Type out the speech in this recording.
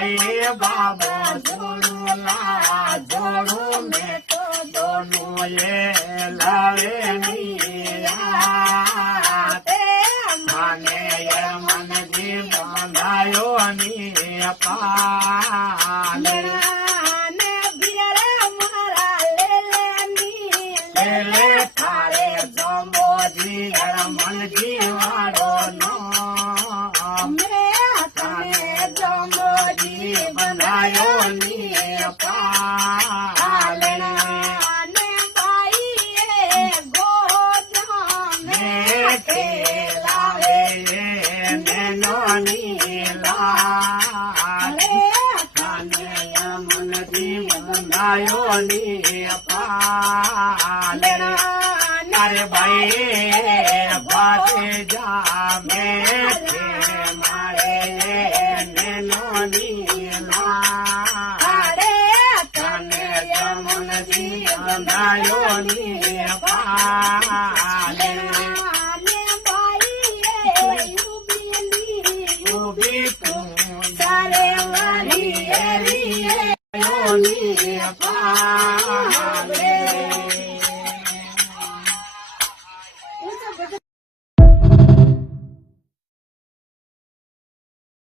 भाई बाबा जोड़ूला जोड़ू में तो दोनों ये लवे माने ये मन जी बांधायो नी पाले ले थारे जम्बो जी मन जी वारो नो बनायो नी पाले लावे नैनो नीला मन जी बनायो नी पाले अरे भाई बाते जा मेरे मारे नैनो नीला मन जी बनायो नी पाले सारे वाली नी पा